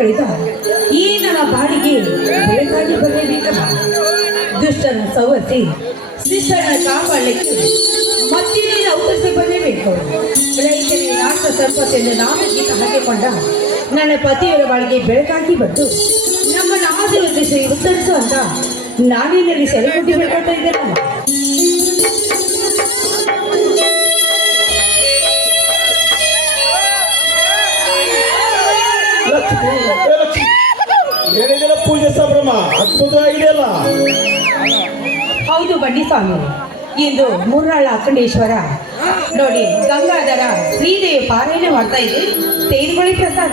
ಕಳೆದ ಈ ನನ್ನ ಬಾಡಿಗೆ ಬೆಳಗಾಗಿ ಬರಲೇಬೇಕಲ್ಲ. ದುಷ್ಟನ ಸವತಿ ಶಿಷ್ಟನ ಕಾಪಾಡಲಿಕ್ಕೆ ಮತ್ತಿನ ಅವತರಿಸಿ ಬರಲೇಬೇಕು. ರೈತರಿಗೆ ರಾಷ್ಟ್ರ ಸಂಪತ್ತೆಂದು ನಾಮಗೀತ ಹಾಕಿಕೊಂಡ ನನ್ನ ಪತಿಯವರ ಬಾಳಿಗೆ ಬೆಳಕಾಗಿ ಬಂದು ನಮ್ಮನ್ನು ಆಶೀರ್ವದಿಸಿ ಉತ್ತರಿಸು ಅಂತ ನಾನಿನಲ್ಲಿ ಸೆರೆಗುಡ್ಡಿ ಬಿಡ್ಕೊಳ್ತಾ ಇದ್ದೇನಲ್ಲ. ಏನಿದೆಲ್ಲ ಪೂಜೆ ಸಂಭ್ರಮ ಅದ್ಭುತವಾಗಿದೆಯಲ್ಲ. ಹೌದು ಬನ್ನಿ ಸ್ವಾಮಿ, ಇಂದು ಮೂರ್ನಾಳ ಅಖಂಡೇಶ್ವರ ನೋಡಿ ಗಂಗಾಧರ ಶ್ರೀದೇವಿ ಪಾರಾಯಣ ಮಾಡ್ತಾ ಇದ್ದೆ. ತೆಗೆದುಕೊಳ್ಳಿ ಪ್ರಸಾದ.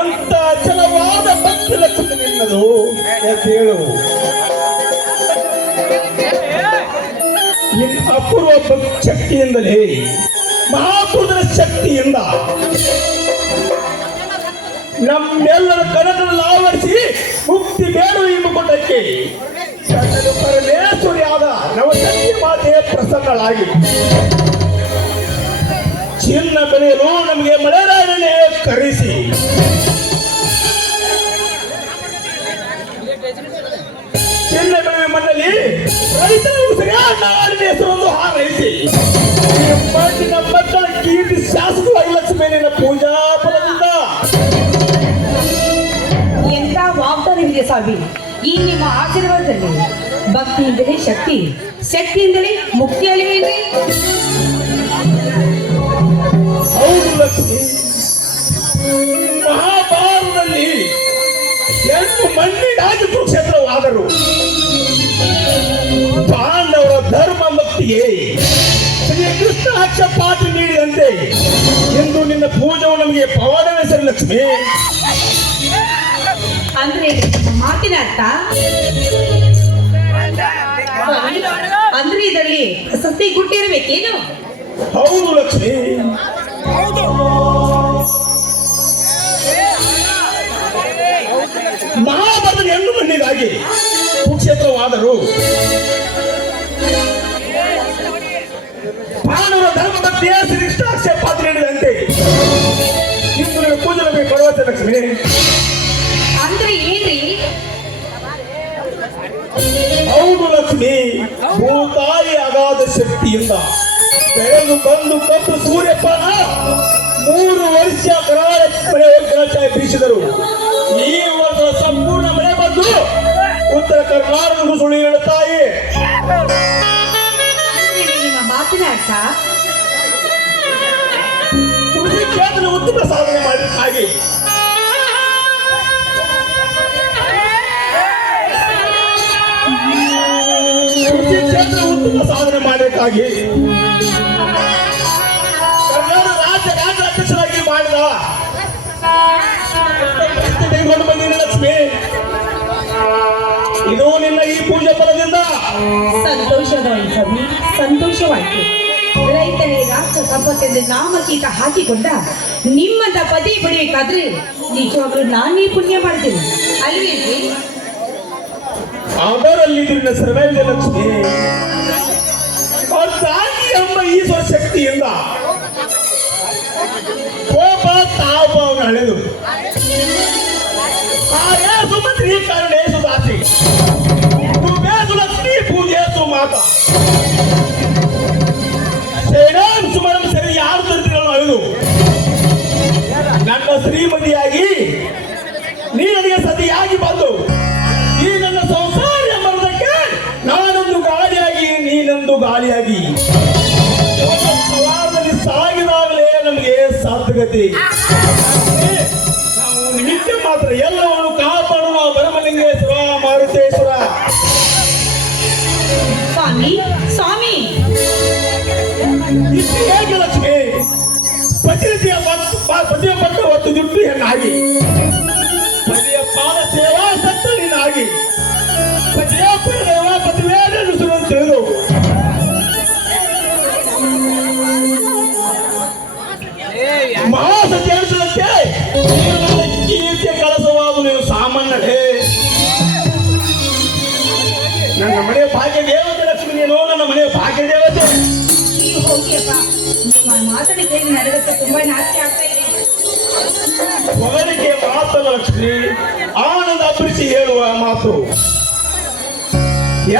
ಎಂತ ಚಲವಾದ ಭಕ್ತಿ ಲಕ್ಷಣ ನಿನ್ನದು ಹೇಳು. ನಿನ್ನ ಅಪೂರ್ವ ಶಕ್ತಿಯಿಂದಲೇ ಮಹಾಪುರುಷರ ಶಕ್ತಿಯಿಂದ ನಮ್ಮೆಲ್ಲರ ಕನಕನ್ನು ಆವರಿಸಿ ಮುಕ್ತಿ ಬೇಡುವ ಈ ಮುಕುಟಕ್ಕೆ ಪರಮೇಶ್ವರಿಯಾದ ನವಶಕ್ತಿ ಮಾತೆ ಪ್ರಸನ್ನಳಾಗಿ ಚಿನ್ನ ಬೆಳೆಯಲು ನಮಗೆ ಮಳೆರಾಯನೇ ಕರೆಸಿ ಚಿನ್ನ ಬೆಳೆಯುವ ಮಣ್ಣಲ್ಲಿ ರೈತರ ನಾಡಿನ ಹೆಸರೊಂದು ಹಾರೈಸಿ ಮಣ್ಣಿನ ಮಕ್ಕಳ ಕೀರ್ತಿ ಶಾಸಕವಾಗಿ ಲಕ್ಷ್ಮೀ ನಿನ್ನ ಪೂಜಾ ಫಲದಿಂದ ಎಂತ ವಾಗ್ದಾನವಿದೆ ಸ್ವಾಮಿ. ಈ ನಿಮ್ಮ ಆಶೀರ್ವಾದದಲ್ಲಿ ಭಕ್ತಿಯಿಂದಲೇ ಶಕ್ತಿ, ಶಕ್ತಿಯಿಂದಲೇ ಮುಕ್ತಿ ಅಳಿವೆ. ಹೌದು ಲಕ್ಷ್ಮಿ, ಮಹಾಭಾರತದಲ್ಲಿ 8 ಮಣ್ಣಿನಾಗಿ ಕುರುಕ್ಷೇತ್ರವಾದರು. ಪಾಂಡವರ ಧರ್ಮ ಭಕ್ತಿಗೆ ಶ್ರೀಕೃಷ್ಣ ಅಕ್ಷಪಾಠ ನೀಡಿದಂತೆ ಎಂದು ನಿನ್ನ ಪೂಜೆಯು ನಮಗೆ ಪವಾಡವೆಸರು ಲಕ್ಷ್ಮಿ. ಅಂದ್ರೆ ಮಾತಿನ ಅರ್ಥ ಅಂದ್ರೆ ಇದರಲ್ಲಿ ಪ್ರಶಸ್ತಿ ಗುಟ್ಟಿರಬೇಕೇನು? ಹೌದು ಲಕ್ಷ್ಮಿ, ಮಹಾಭಾರತ 8 ಮಣ್ಣಿಗಾಗಿ ಕುರುಕ್ಷೇತ್ರವಾದರು. ಪಾಂಡವರ ಧರ್ಮ ಭಕ್ತಿಯ ಶ್ರೀಕೃಷ್ಣ ಅಕ್ಷಪಾಠ ನೀಡಿದಂತೆ ಇಂದು ನಿನ್ನ ಪೂಜೆ ನಮಗೆ ಪರ್ವತ ಲಕ್ಷ್ಮಿ. ಅಂದ್ರೆ ಏನ್ರಿ? ಹೌದು ಲಕ್ಷ್ಮಿ, ಭೂತಾಯಿ ಅಗಾಧ ಶಕ್ತಿಯಿಂದ ಬೆಳೆದು ಬಂದು ಕಪ್ಪು ಸೂರ್ಯಪಾನ 3 ವರ್ಷ ಕರಾಳ ಮಳೆ ಬೀಸಿದರು. ಈ ವರ್ಷ ಸಂಪೂರ್ಣ ಮಳೆ ಬಂದು ಉತ್ತರ ಕರ್ನಾಟಕಕ್ಕೂ ಸುಳಿ ಹೇಳುತ್ತಾಯಿ. ನಿಮ್ಮ ಮಾತಿನ ಅರ್ಥ ಕೃಷಿ ಕ್ಷೇತ್ರ ಉತ್ತಮ ಸಾಧನೆ ಮಾಡಿದ್ದಾಗಿ ಉತ್ತಮ ಸಾಧನೆ ಮಾಡಬೇಕಾಗಿ ಕರ್ನಾಟಕ ರಾಜ್ಯ ಅಧ್ಯಕ್ಷರಾಗಿ ಮಾಡಿದ ತೆಗೆದುಕೊಂಡು ಬಂದಿನ ಲಕ್ಷ್ಮಿ. ಇದು ನಿನ್ನ ಈ ಪೂಜೆ ಫಲದಿಂದ ಸಂತೋಷವಾಯಿತು, ಸಂತೋಷವಾಯಿತು. ರೈತರಿಗೆ ರಾಷ್ಟ್ರ ಸಂಪತ್ತೆಂದು ನಾಮಕೀಟ ಹಾಕಿಕೊಂಡ ನಿಮ್ಮಂತ ಪತಿ ಪಡೆಯಬೇಕಾದ್ರೆ ನಿಜವಾಗ್ಲೂ ನಾನೇ ಪುಣ್ಯ ಮಾಡ್ತೀನಿ ಅಲ್ವೇನ್ರಿ? ಅದರಲ್ಲಿ ನಿನ್ನ ಸರ್ವೈವ ಲಕ್ಷ್ಮಿ. ತಾಯಿ ಎಂಬ ಈಶ್ವರ ಶಕ್ತಿಯಿಂದ ಕೋಪ ತಾಪವನ್ನು ಅಳೆದು ಆಯೇಸು ಮಂತ್ರಿ ಕರುಣೇಸು ದಾಸಿ ಬೇಸು ಲಕ್ಷ್ಮಿ ಪೂಜೇಸು ಮಾತಾ ಶ್ರೀರಾಮ್ ಸುಮರಂ ಸರಿ ಯಾರು ತರ್ತಿರಲು ಅಳೆದು ನನ್ನ ಶ್ರೀಮತಿಯಾಗಿ ನೀ ನನಗೆ ಸತಿಯಾಗಿ ಬಂದು ಈ ನನ್ನ ಸಂಸಾರ ಎಂಬುದಕ್ಕೆ ನಾನೊಂದು ಗಾಳಿಯಾಗಿ ನೀನೊಂದು ಗಾಳಿಯಾಗಿ ಸವಾರದಲ್ಲಿ ಸಾಗಿದಾಗಲೇ ನಮಗೆ ಸಾರ್ಥಕತೆ. ನಾವು ನಿತ್ಯ ಮಾತ್ರ ಎಲ್ಲವನ್ನು ಕಾಪಾಡುವ ಭರಮಲಿಂಗೇಶ್ವರ ಮಾರುತೇಶ್ವರ. ಸ್ವಾಮಿ ಸ್ವಾಮಿ ಇಷ್ಟು ಹೇಗೆ ಲಕ್ಷ್ಮಿ ಪತಿಯ ಪಟ್ಟ ಹೊತ್ತು ಜುಟ್ಟು ಹೆಣ್ಣಾಗಿ ಪತಿಯ ಪಾದ ಸೇವಾ ಸತ್ತಲಿನಾಗಿ ಪತಿಯ ಪುರದೇವ ಪತಿವೇದ ನುಸುರನ್ನು ತಿಳಿದು ಮಹಾಸತಿ ಅನಿಸಿದಂತೆ ಕೀರ್ತಿಯ ಕಳಸವಾದ ನೀವು ಸಾಮಾನ್ಯರೇ. ನನ್ನ ಮನೆಯ ಭಾಗ್ಯ ದೇವತೆ ಲಕ್ಷ್ಮಿ, ನೀನು ನನ್ನ ಮನೆಯ ಭಾಗ್ಯ ದೇವತೆ. ಏನು ನಡೆಯುತ್ತೆ, ತುಂಬಾ ನಾಚಿಕೆ ಆಗ್ತಾ ಇದೆ. ಹೊಗಳಿಕೆ ಮಾತಲ್ಲ ಲಕ್ಷ್ಮಿ, ಆನಂದ ಅಭಿರುಚಿ ಹೇಳುವ ಮಾತು.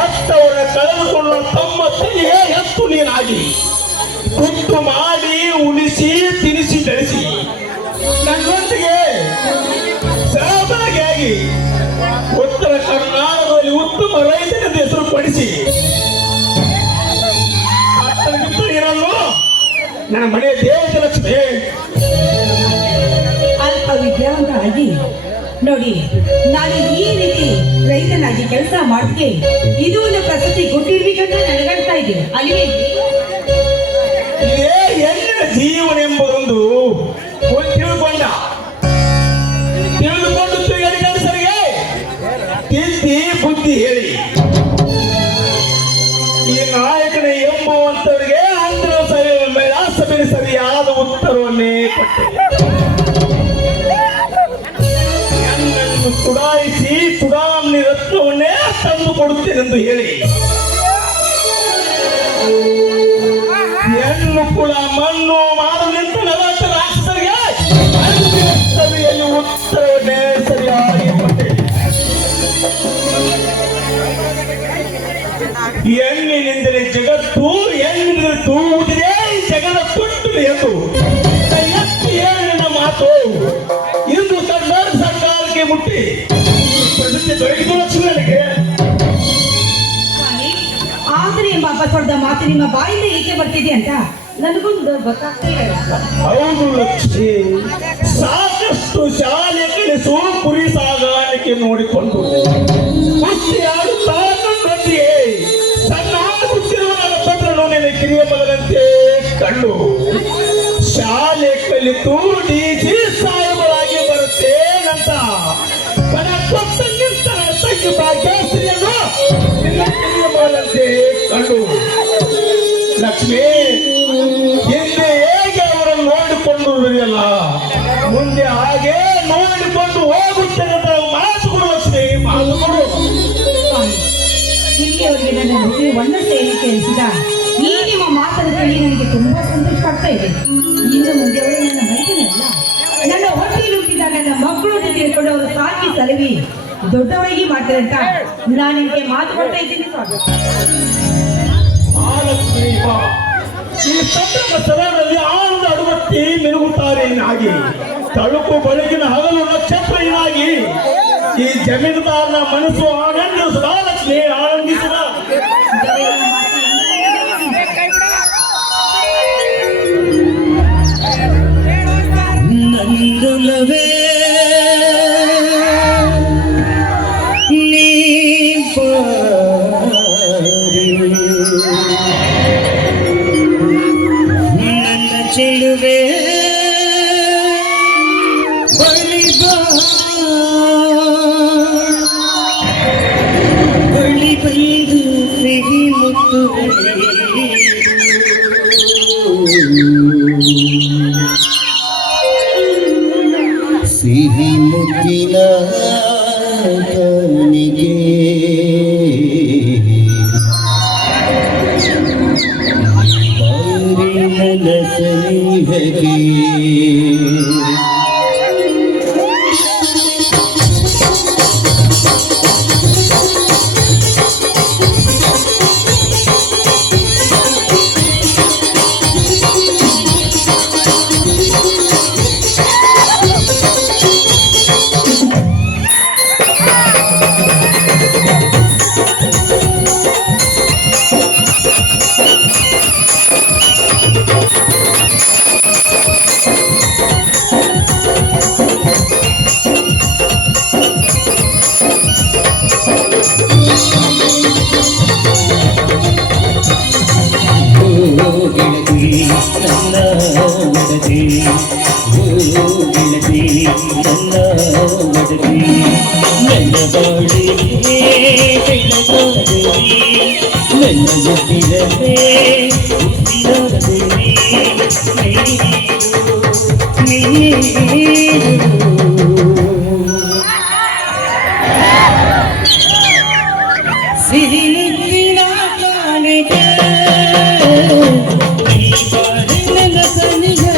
ಎತ್ತವರ ಕಳೆದುಕೊಳ್ಳುವ ತಮ್ಮ ತಲೆಗೆ ಎತ್ತು ನೀನಾಗಿ ಕುಟ್ಟು ಮಾಡಿ ಉಳಿಸಿ ತಿನಿಸಿ ಬೆಳೆಸಿ ನನ್ನೊಂದಿಗೆ ಸಹಭಾಗಿಯಾಗಿ ಉತ್ತರ ಕರ್ನಾಟಕದಲ್ಲಿ ಉತ್ತಮ ರೈತನೆಂದು ಹೆಸರು ಪಡಿಸಿ ಇರಲು ನನ್ನ ಮನೆಯ ದೇವತೆ ಲಕ್ಷ್ಮಿ. ಅಲ್ಪ ವಿದ್ಯಾವಂತ ಆಗಿ ನೋಡಿ, ನಾನು ಈ ರೀತಿ ರೈತನಾಗಿ ಕೆಲಸ ಮಾಡಿಕೆ ಇದು ಒಂದು ಪ್ರಶಸ್ತಿ ಕೊಟ್ಟಿರ್ಬೇಕಂತ ನನಗಂತ ಇದೆ ಅಲ್ಲಿಗೆ. ಇದೇ ಹೆಣ್ಣಿನ ಜೀವನ ಎಂಬುದೊಂದು ತಿಳಿದುಕೊಂಡು ತಿರುಗಲಿಗನುಸರಿಗೆ ತಿದ್ದಿ ಬುದ್ಧಿ ಹೇಳಿ ಈ ನಾಯಕನ ಎಂಬುವಂತವರಿಗೆ ಅಂತರ ಸರಿ ಸಭೆಗೆ ಸರಿಯಾದ ಉತ್ತರವನ್ನೇ ಕೊಟ್ಟೆ. ನನ್ನನ್ನು ತುಡಾಯಿಸಿ ತುಡಾಮಣಿ ರತ್ನವನ್ನೇ ತಂದು ಕೊಡುತ್ತೇನೆಂದು ಹೇಳಿ ಹೆಣ್ಣು ಕುಳ ಮಣ್ಣು ಮಾರು ನಿಂತ ನಲವತ್ತು ರಾಕ್ಷಸರಿಗೆ ಸಭೆಯಲ್ಲಿ ಉತ್ತರವನ್ನೇ ಸರಿಯಾಗಿ ಕೊಟ್ಟೆ. ಹೆಣ್ಣಿನಿಂದಲೇ ಜಗತ್ತು, ಹೆಣ್ಣಿನಿಂದಲೇ ತೂಗುತ್ತಿದೆ ಈ ಜಗದ ತೊಟ್ಟಲು ಎಂದು ಎತ್ತಿ ಹೆಣ್ಣಿನ ಮಾತು ಇಂದು ಕರ್ನಾಟಕ ಸರ್ಕಾರಕ್ಕೆ ಮುಟ್ಟಿ ಪ್ರಶಸ್ತಿ ದೊರಕಿತು ಲಕ್ಷ್ಮಿ ನನಗೆ. ಆದ್ರೆ ಎಂಬ ಅಪಸ್ವರದ ಮಾತು ನಿಮ್ಮ ಬಾಯಿಂದ ಏಕೆ ಬರ್ತಿದೆ ಅಂತ ನನಗೊಂದು ಗೊತ್ತಾಗ್ತಾ ಇಲ್ಲ. ಹೌದು ಲಕ್ಷ್ಮಿ, ಸಾಕಷ್ಟು ಶಾಲೆ ಕಲಿಸು ಕುರಿ ಸಾಗಾಣಿಕೆ ನೋಡಿಕೊಂಡು ಕುಸ್ತಿ ಆಡುತ್ತಾ ನನ್ನೊಂದಿಗೆ ಸಣ್ಣ ಹುಟ್ಟಿರುವ ನನ್ನ ಪತ್ರನು ನಿನ್ನ ಕಿರಿಯ ಮಗನಂತೆ ಕಂಡು ಶಾಲೆ ಕಲಿತು ಡಿಸಿ ಸಾಹೇಬರಾಗಿ ಬರುತ್ತೇನಂತ ಕಣ ಕೊಟ್ಟ ನಿಂತ ತಂಗಿ ಭಾಗ್ಯಶ್ರೀಯನ್ನು ನಿನ್ನ ಕಿರಿಯ ಮಗನಂತೆ ಕಂಡು ಲಕ್ಷ್ಮಿ ಹಿಂದೆ ಹೇಗೆ ಅವರನ್ನು ನೋಡಿಕೊಂಡು ಬರೆಯಲ್ಲ ಮುಂದೆ ಹಾಗೆ ನೋಡಿಕೊಂಡು ಹೋಗುತ್ತೇನೆ ಅಂತ ಮಾತು ಕೊಡು ಲಕ್ಷ್ಮಿ, ಮಾತು ಕೊಡು. ಇಲ್ಲಿಯವರೆಗೆ ನನ್ನ ಹೃದಯ ಒಣ್ಣ ಸೇರಿಕೆ ಅನಿಸಿದ ಈ ನಿಮ್ಮ ಮಾತನ್ನು ಕೇಳಿ ನನಗೆ ತುಂಬಾ ಸಂತೋಷ ಆಗ್ತಾ ಇದೆ. ಇನ್ನು ಮುಂದೆ ಅವರು ನನ್ನ ಮೈದನಲ್ಲ, ನನ್ನ ಹೊಟ್ಟೆಯಲ್ಲಿ ಹುಟ್ಟಿದ ನನ್ನ ಮಕ್ಕಳು ಅಂತ ತಿಳ್ಕೊಂಡು ಅವರು ಸಾಕಿ ಸಲವಿ ದೊಡ್ಡವರಾಗಿ ಮಾಡ್ತಾರೆ ಅಂತ ನಾನು ನಿಮಗೆ ಮಾತು ಕೊಡ್ತಾ ಇದ್ದೀನಿ ಸ್ವಾಮಿ. ಈ ಸತ್ಯದ ಸದನದಲ್ಲಿ ಆನಂದ ಅಡುವತ್ತಿ ಮಿನುಗುತ್ತಾರೆ ಏನಾಗಿ ತಳುಕು ಬೆಳಗಿನ ಹಗಲು ನಕ್ಷತ್ರ ಏನಾಗಿ ಈ ಜಮೀನುದಾರನ ಮನಸ್ಸು ಆನಂದಿಸಿದ ಲಕ್ಷ್ಮಿ, ಆನಂದಿಸಿದ. ನಂದುಲವೇ ನನ್ನ ಚೆಲುವೆ ಬಳಿ ಬಂದು ಸಿಹಿ ಮುತ್ತು ಸಿಹಿ ಮುತ್ತಿನ ಕಣ್ಣಿಗೆ ನನ್ನ ಸನಿಹಗೆ ನನ್ನ ಒಡತಿ ಗೆಳತಿ ನನ್ನ ಒಡತಿ ನನ್ನ ಬಾಳಿಗೆ ಬೆಳಕಾದೆ ನನ್ನ ಜೊತೆಯಲ್ಲೇ ಉಸಿರಾದೆ ಸಿಹಿ ಮುತ್ತಿನ ಕಾಣಿಕೆ ನನ್ನ ಸನಿಹ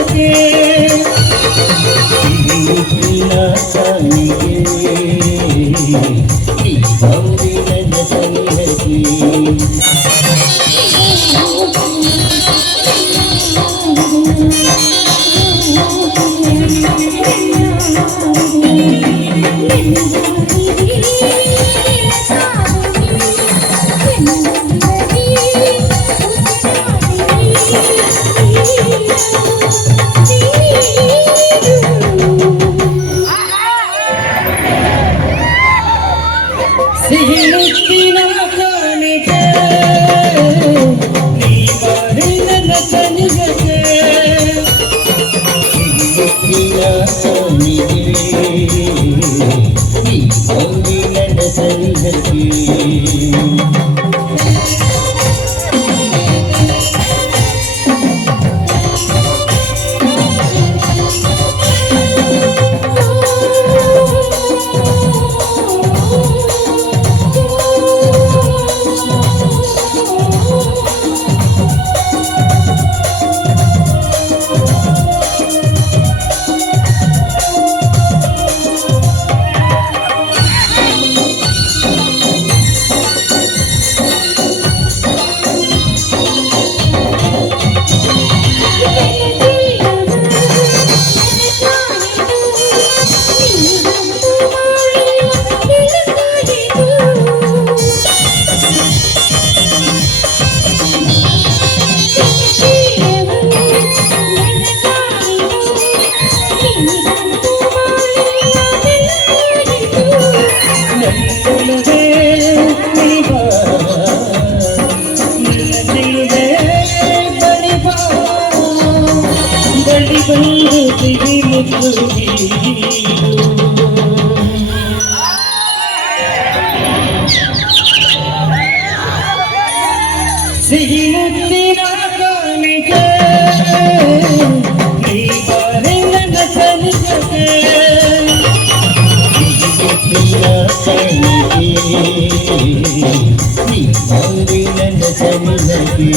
ನನ್ನ ಸನಿಹಕ್ಕೆ ಸಿಹಿ ಮುತ್ತಿನ ಕಾಣಿಕೆ ನೀ ಬಾರೆ ನನ್ನ ಸನಿಹಕ್ಕೆ ಸಿಹಿ ಮುತ್ತಿನ ಕಾಣಿಕೆ ನೀ ಬಾರೆ ನನ್ನ ಸನಿಹಕ್ಕೆ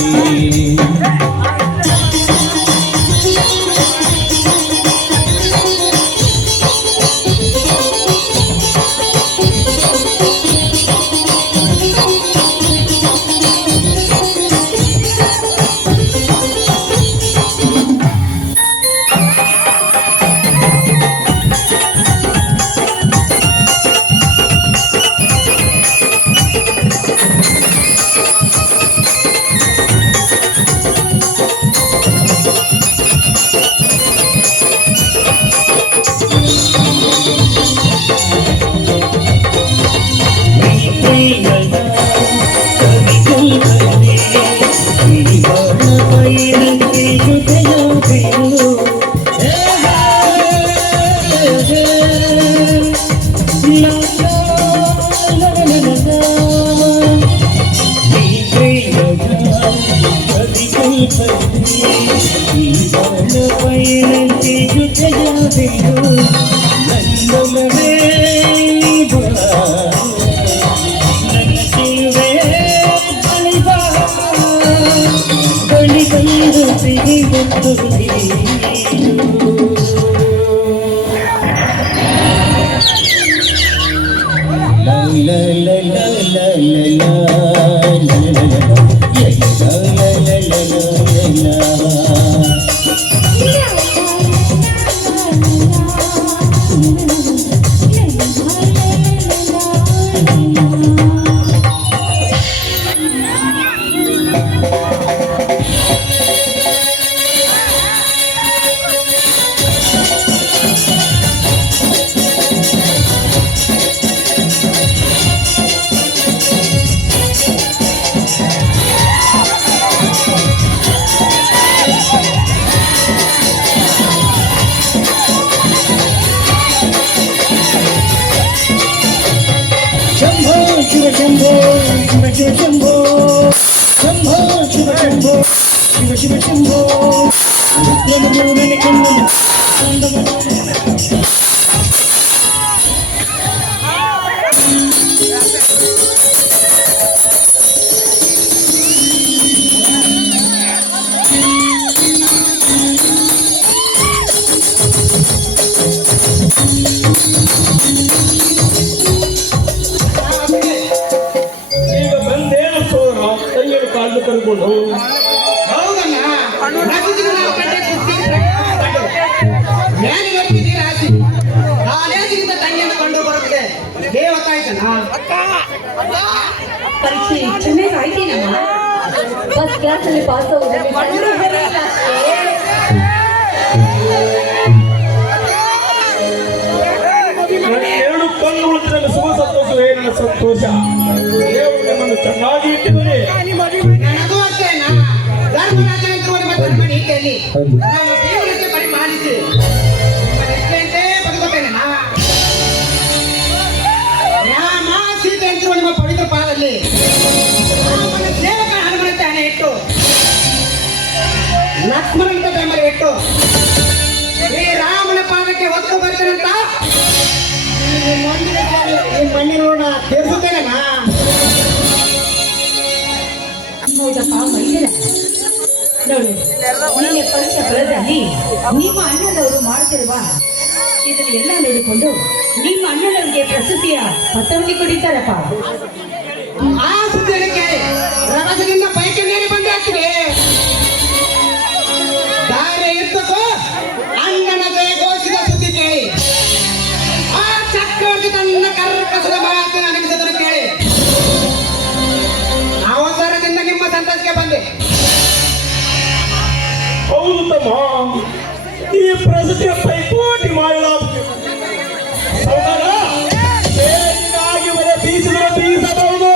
ಈಗ ಬಂದೇನು ಸೋರ ಕೈಯಲ್ಲಿ ಕಾಲು ಕರ್ಕೊಂಡು ಹೌದಣ್ಣ ರಾತ್ರಿಗೂ ನಾವು ಕಟ್ಟೆ ಕೂತ್ಕೊಂಡು ಮ್ಯಾಲೆ ಬರ್ತಿದ್ದೀರ ಆಚೆ ಕಾಲೇಜಿನಿಂದ ತಂಗಿಯನ್ನು ಕೊಂಡು ಬರುತ್ತೆ ದೇವತಾಯ್ತಣ್ಣ ಪರೀಕ್ಷೆ ಚೆನ್ನಾಗಿ ಆಯ್ತೇನಮ್ಮ? ಫಸ್ಟ್ ಕ್ಲಾಸ್ ಅಲ್ಲಿ ಪಾಸ್ ಆಗೋದು ಮಣ್ಣು ಬರಲ್ಲ ಅಷ್ಟೇ. ನನ್ನ ಎರಡು ಕಣ್ಣು ಉಳಿದ್ರೆ ಶುಭ ಸಂತೋಷವೇ ನನ್ನ ಸಂತೋಷ. ದೇವರು ನಮ್ಮನ್ನು ಚೆನ್ನಾಗಿ ಇಟ್ಟಿದ್ದಾರೆ. ನನಗೂ ಅಷ್ಟೇನ ಧರ್ಮರಾಜ ಅಂತ ಒಂದು ಧರ್ಮ ನೀತಿಯಲ್ಲಿ ನಮ್ಮ ದೇವರಿಗೆ ಬಳಿ ಮಾಡಿಸಿ ಪೂರೈಕೆ ಹೊತ್ತು ಬರ್ತೇನಂತ ಈ ಮಣ್ಣಿನ ಋಣ ತೀರಿಸುತ್ತೇನಣ್ಣ. ಹೌದಪ್ಪ ಮೈದನ ನೋಡು, ನಿನ್ನೆ ಪರೀಕ್ಷೆ ಫಲದಲ್ಲಿ ನಿಮ್ಮ ಅಣ್ಣನವರು ಮಾಡ್ತಿರುವ ಇದನ್ನೆಲ್ಲ ನೋಡಿಕೊಂಡು ನಿಮ್ಮ ಅಣ್ಣನವರಿಗೆ ಪ್ರಸ್ತುತಿಯ ಪತ್ರವನ್ನು ಕೊಡಿದ್ದಾರಪ್ಪ. ಆ ಸುದ್ದಿಯನ್ನು ಕೇಳಿ ರಭಸದಿಂದ ಪೈಕಿ ನೀರಿ ಬಂದು ಹಾಕ್ತಿದೆ. ದಾರಿ ಇರ್ತಕ್ಕೂ ಅಣ್ಣನದೇ ಘೋಷಿತ ಸುದ್ದಿ ಕೇಳಿ ಆ ಚಕ್ರವರ್ತಿ ತನ್ನ ಕರ್ಕಸದ ಮಾತು ನನಗಿಸದನ್ನು ಕೇಳಿ ಅವಸರದಿಂದ ನಿಮ್ಮ ಸಂತಸಕ್ಕೆ ಬಂದೆ. ಹೌದು ತಮ್ಮ, ಈ ಪ್ರಗತಿಯ ಪೈಪೋಟಿ ಮಾಡಿದ ಸೌಕರ ಬೇಗವಾಗಿ ಮನೆ ಬೀಸಿದ್ರೆ ಬೀಸಬಹುದು.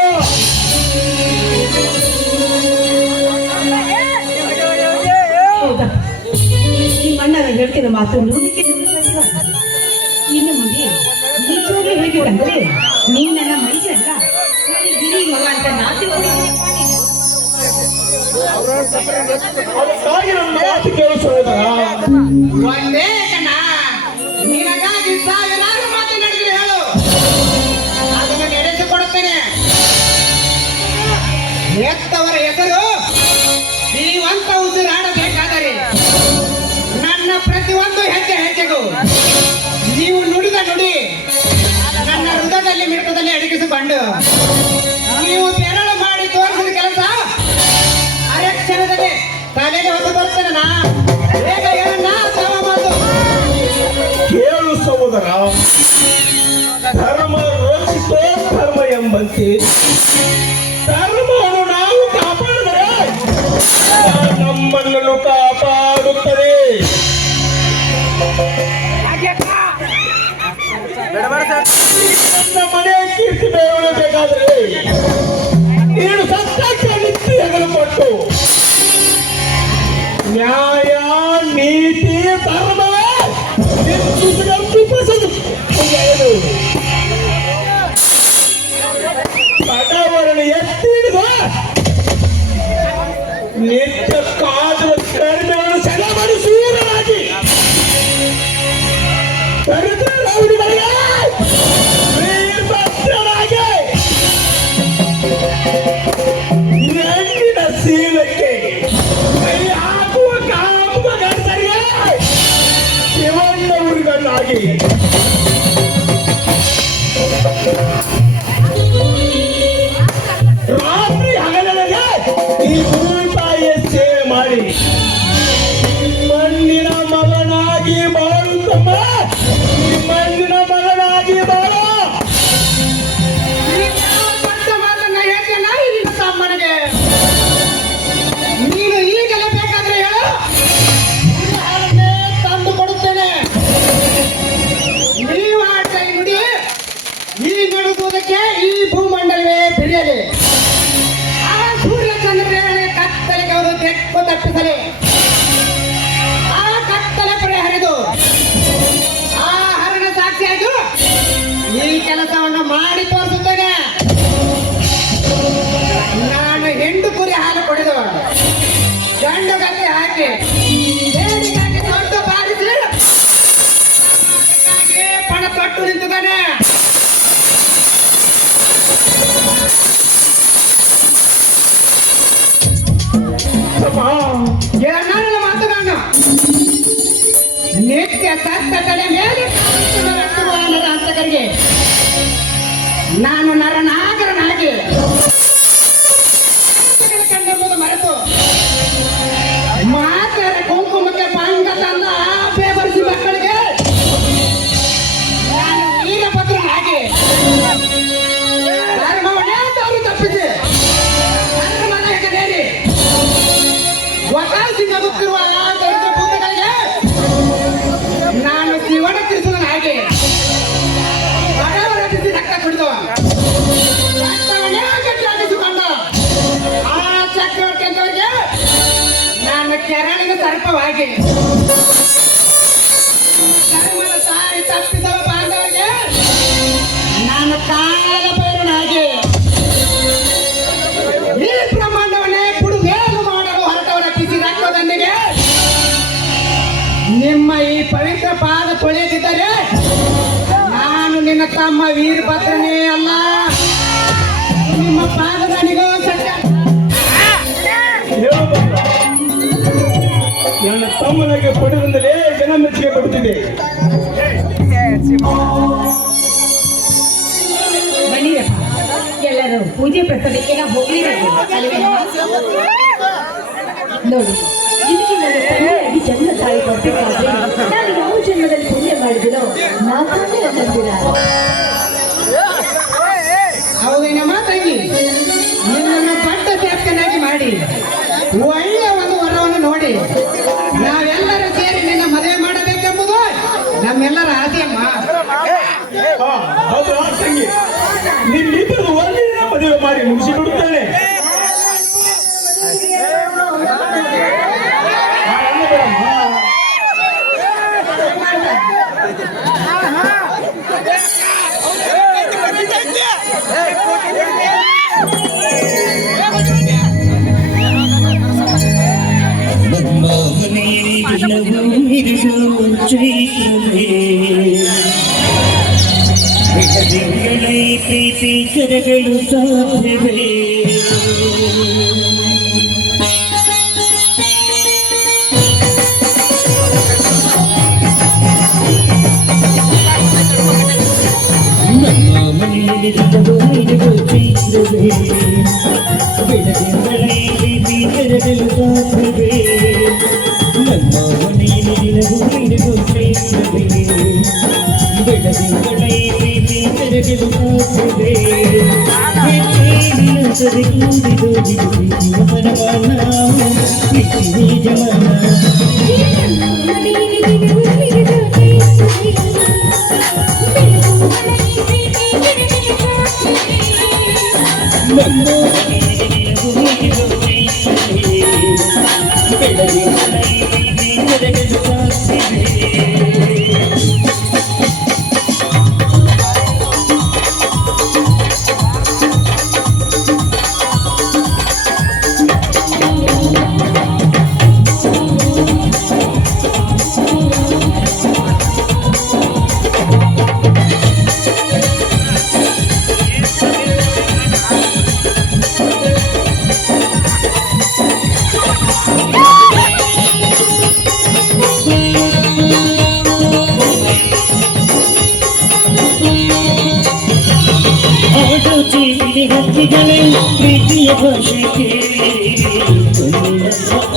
ಹೌದಾ, ನಿಮ್ಮ ಅಣ್ಣನ ಹೇಳ್ತಿರೋ ಮಾತು ನೋಡಲಿಕ್ಕೆ ಸತ್ಯವಾಗಿದೆ. ಇನ್ನು ಮುಂದೆ ನಿಜವಾಗಿ ಹೇಳಬೇಕಂದ್ರೆ ನೀನ್ ನನ್ನ ಮೈದಲ್ಲ, ಗಿರಿ ಮಗ ಅಂತ ನಾತಿ ಅದಕ್ಕಾಗಿ ನನ್ನ ಮಾತು ಕೇಳಿಸುವುದರ ಒಂದೇ ಕಣ್ಣ, ನಿನಗಾಗಿ ಸಾವಿರಾರು ಮಾತನಾಡಿದ್ರೆ ಹೇಳು, ಅದನ್ನು ನಡೆಸಿಕೊಡುತ್ತೇನೆ. ಎತ್ತವರ ಹೆಸರು ಜೀವಂತ ಉಸಿರಾಡಬೇಕಾದರೆ ನನ್ನ ಪ್ರತಿಯೊಂದು ಹೆಜ್ಜೆ ಹೆಜ್ಜೆಗೂ ನೀವು ನುಡಿದ ನುಡಿ ನನ್ನ ಹೃದಯದಲ್ಲಿ ಮಿಡಿತದಲ್ಲಿ ಅಡಗಿಸಿಕೊಂಡು ನೀವು ಬೆರಳು ಮಾಡಿ ತೋರಿಸಿದ ಕೆಲಸ ಅರೆಕ್ಷಣದಲ್ಲಿ ತಲೆಗೆ ಹೊತ್ತು ಬರ್ತೇನೆ. ನಾ ಬೇಗ ಏನನ್ನ ಸಮ ಮಾತು ಕೇಳು ಸಹೋದರ, ಧರ್ಮ ರಕ್ಷಿಸೋ ಧರ್ಮ ಎಂಬಂತೆ ಧರ್ಮವನ್ನು ನಾವು ಕಾಪಾಡಿದರೆ ನಮ್ಮನ್ನು ಕಾಪಾಡುತ್ತದೆ. ನನ್ನ ಮನೆಯ ಕೀರ್ತಿ ಬೆಳೆಯಬೇಕಾದರೆ ನೀನು ಸತ್ಯಕ್ಕೆ ನಿತ್ಯ ಹೆಗಲು ಕೊಟ್ಟು ನ್ಯಾಯ ನೀತಿ ಧರ್ಮವೇ ಬಡವರನ್ನು ಎತ್ತಿ ಹಿಡಿದು ನಿತ್ಯ ಕಾದು ಕರ್ಮಗಳನ್ನು ಸೆಲೆ ಮಾಡಿ ಸೂರರಾಗಿ ದರಿದ್ರ ರೌಡಿಗಳಿಗೆ ವೀರಭದ್ರರಾಗಿ ಹೆಣ್ಣಿನ ಶೀಲಕ್ಕೆ ಕೈ ಹಾಕುವ ಕಾಮುಕ ಗಂಡಸರಿಗೆ ಶಿವಣ್ಣ ಹುಡುಗನಾಗಿ ರಾತ್ರಿ ಹಗಲರಿಗೆ ಈ ಭೂಮಿ ತಾಯಿಯ ಸೇವೆ ಮಾಡಿ ಮಣ್ಣಿನ ಮಗನಾಗಿ ಬಾಳುತ್ತಮ್ಮ, ಈ ಮಣ್ಣಿನ ಮಗನಾಗಿ ಬಾಳು. ದೊಡ್ಡ ಮಾತನ್ನ ಹೇಳ್ತೇನ ನಿನ್ನ ತಮ್ಮನಿಗೆ. ನೀನು ಈಗಲೇ ಬೇಕಾದ್ರೆ ಹೇಳು, ಹಾರನ್ನೇ ತಂದು ಕೊಡುತ್ತೇನೆ. ನೀವು ಆಡ್ತಾ ನುಡಿ ಈ ನುಡುವುದಕ್ಕೆ ಈ ಭೂಮಂಡಲವೇ ಬಿರಿಯಲಿ. ಆ ಸೂರ್ಯ ಚಂದ್ರನೇ ಕತ್ತಲೆಗೆ ಅವರು ತೆಕ್ಕು ತಪ್ಪಿಸಲಿ. ಆ ಕತ್ತಲೆ ಪಡೆ ಹರಿದು ಆ ಹರಣ ಸಾಕ್ಷಿಯಾಗಿ ಈ ಕೆಲಸವನ್ನು ಮಾಡಿ ತೋರಿಸುತ್ತೇನೆ. ನಾನು ಹೆಂಡು ಕುರಿ ಹಾಲು ಕುಡಿದು ಗಂಡು ಗದ್ದೆ ಹಾಕಿ ಬೇಡಿಗಾಗಿ ದೊಡ್ಡ ಬಾರಿಸಿ ಪಣ ತೊಟ್ಟು ನಿಂತಿದ್ದಾನೆ. ನನ್ನ ಮಾತುಗಳನ್ನು ನಿತ್ಯ ಸತ್ತ ತಲೆ ಮೇಲೆ ಅನ್ನದ ಹಸ್ತಕರಿಗೆ ನಾನು ನರನಾಗರನಾಗಿ ಕಂಡೆಂಬುದು ಮರೆತು ಮಾತರ ಕುಂಕುಮಕ್ಕೆ ಪಂಗ ತಂದ ಬೇಬರಿಸಿ ಮಕ್ಕಳಿಗೆ ನಾನು ವೀರಭದ್ರನಾಗಿ ಧರ್ಮವನ್ನೇ ತವರು ತಪ್ಪಿಸಿ ಧರ್ಮದ ಹೆಗಲೇರಿ ವಕಾಸಿ ನಗುತ್ತಿರುವ ಭೂತಗಳಿಗೆ ನಾನು ಶಿವನ ತಿಳಿಸುವನಾಗಿ ಬಡವರ ಬಿಸಿ ರಕ್ತ ಕುಡಿದು ರಕ್ತವನ್ನೇ ಗಟ್ಟಿಯಾಗಿಸಿಕೊಂಡು ಆ ಚಕ್ರವರ್ತಿ ಅಂತವರಿಗೆ ನಾನು ಕೆರಳಿನ ಸರ್ಪವಾಗಿ ಧರ್ಮದ ಸಾರಿ ತಪ್ಪಿಸುವ ಬಾಂಧವರಿಗೆ ನಾನು ಕಾಲ ಭೈರನಾಗಿ ಈ ಬ್ರಹ್ಮಾಂಡವನ್ನೇ ಪುಡುಗೇಲು ಮಾಡಲು ಹೊರಟವರ ಬಿಸಿ ರಕ್ತದೊಂದಿಗೆ ನಿಮ್ಮ ಈ ಪವಿತ್ರ ಪಾದ ತೊಳೆಯ ನಮ್ಮ ವೀರಭದ್ರನೇ ಅಲ್ಲ, ನಿಮ್ಮ ಪಾದದನಿಗೂ ಸತ್ಯ. ನನ್ನ ತಮ್ಮನಿಗೆ ಪಡೆದಿಂದಲೇ ಜನ ಮೆಚ್ಚುಗೆ ಪಡುತ್ತಿದೆ. ಬನ್ನಿರಪ್ಪ, ಎಲ್ಲರೂ ಪೂಜೆ ಪ್ರಸಾದಕ್ಕೆ ನಾವು ಹೋಗ್ಲೇಬೇಕು ಅಲ್ವೇನಮ್ಮ? ನೋಡಿ, ಇದಕ್ಕೆ ನನ್ನ ತಂದೆಯಾಗಿ ಜನ್ಮ ತಾಯಿ ಕೊಡ್ಬೇಕಾದ್ರೆ ನಾನು ಯಾವ ಜನ್ಮದಲ್ಲಿ ಪುಣ್ಯ ಮಾಡಿದನೋ ನಾ ತಾನೇ ಅಂತೀರ. ಹೌದೇನಮ್ಮ ತಂಗಿ, ನಿನ್ನನ್ನು ಪಟ್ಟ ತ್ಯಾಪ್ತನಾಗಿ ಮಾಡಿ ಒಳ್ಳೆ ಒಂದು ವರವನ್ನು ನೋಡಿ ನಾವೆಲ್ಲರೂ ಸೇರಿ ನಿನ್ನ ಮದುವೆ ಮಾಡಬೇಕೆಂಬುದು ನಮ್ಮೆಲ್ಲರ ಆಸೆಯಮ್ಮ. ಅದು ಆ ತಂಗಿ, ನಿಮ್ಮಿಬ್ಬರು ಒಂದಿನ ಮದುವೆ ಮಾಡಿ ಮುಗಿಸಿ ಬಿಡುತ್ತೇನೆ. ನಮ್ಮ ಮನೆಯಲ್ಲಿ ದಿನವೂ ಇರುಳು ಚೈತ್ರವೇ, ಬೆಳದಿಂಗಳೇ ಪ್ರೀತಿ ಕರಗಳು ಸಾಧ್ಯವೇ. ನಮ್ಮ ಮನೆಯಲ್ಲಿ ದಿನವೂ ಇರುಳು ಚೈತ್ರವೇ, ಬೆಳದಿಂಗಳೇ ಪ್ರೀತಿ ಕರಗಳು ಸಾಧ್ಯವೇ. ನಮ್ಮ ಮನೆಯಲ್ಲಿ ದಿನವೂ ಇರುಳು ಚೈತ್ರವೇ, ಬೆಳದಿಂಗಳೇ ಪ್ರೀತಿ ಕರಗಳು ಸಾಧ್ಯವೇ. ಕೂಡಿದೋ ಪ್ರೀತಿಯ ಪರವಾನ ಪ್ರೀತಿ ಜಮಾನ. ನಮ್ಮ ಮನೆಯಲ್ಲಿ ದಿನವೂ ಇರುಳು ಚೈತ್ರವೇ, ಬೆಳದಿಂಗಳೇ ಪ್ರೀತಿ ಕರಗಳು ಸಾಧ್ಯವೇ. ಹಕ್ಕಿಗಳೇ ಪ್ರೀತಿಯ ಭಾಷೆ ಕೇಳಿ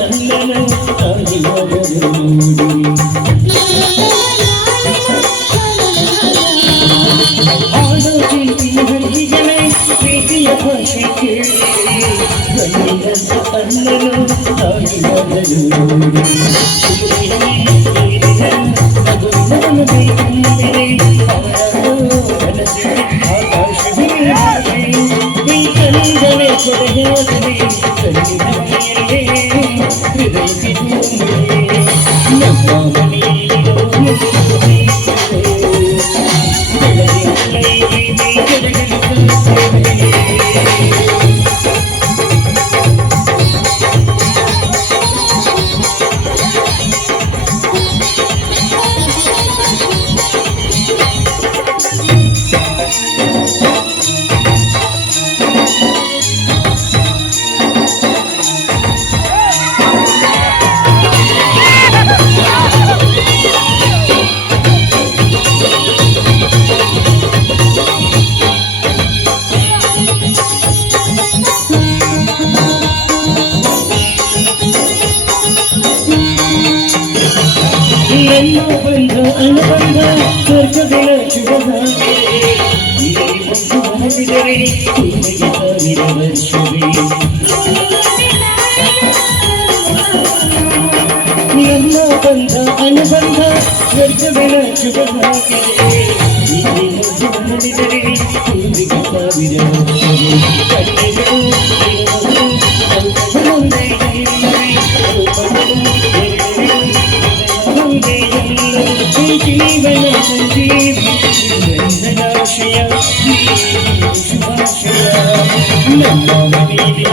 ಅಲ್ಲನ ಆಡೋ ಪ್ರೀತಿಯ ಹಕ್ಕಿಗಳೇ ಪ್ರೀತಿಯ ಭಾಷೆ ಕೇಳಿ ಅಲ್ಲನು ಬಂಧ ಅನುಬಂಧ ಸ್ವರ್ಗಗಳ ಶುಭಧಾರೆ ಮಾಡಿದರೆ ಸಾವಿರ ವರ್ಷವೇ ನನ್ನ ಬಂಧ ಅನುಬಂಧ ಸ್ವರ್ಗಗಳ ಶುಭಧಾರೆ ಮಾಡಿದರೆ ಸಾವಿರ ಜೀವನ ಸಂಜೀವನಾಶಯ ಶುಭಾಶಯ ನಮ್ಮ ಮನೆಯಲ್ಲಿ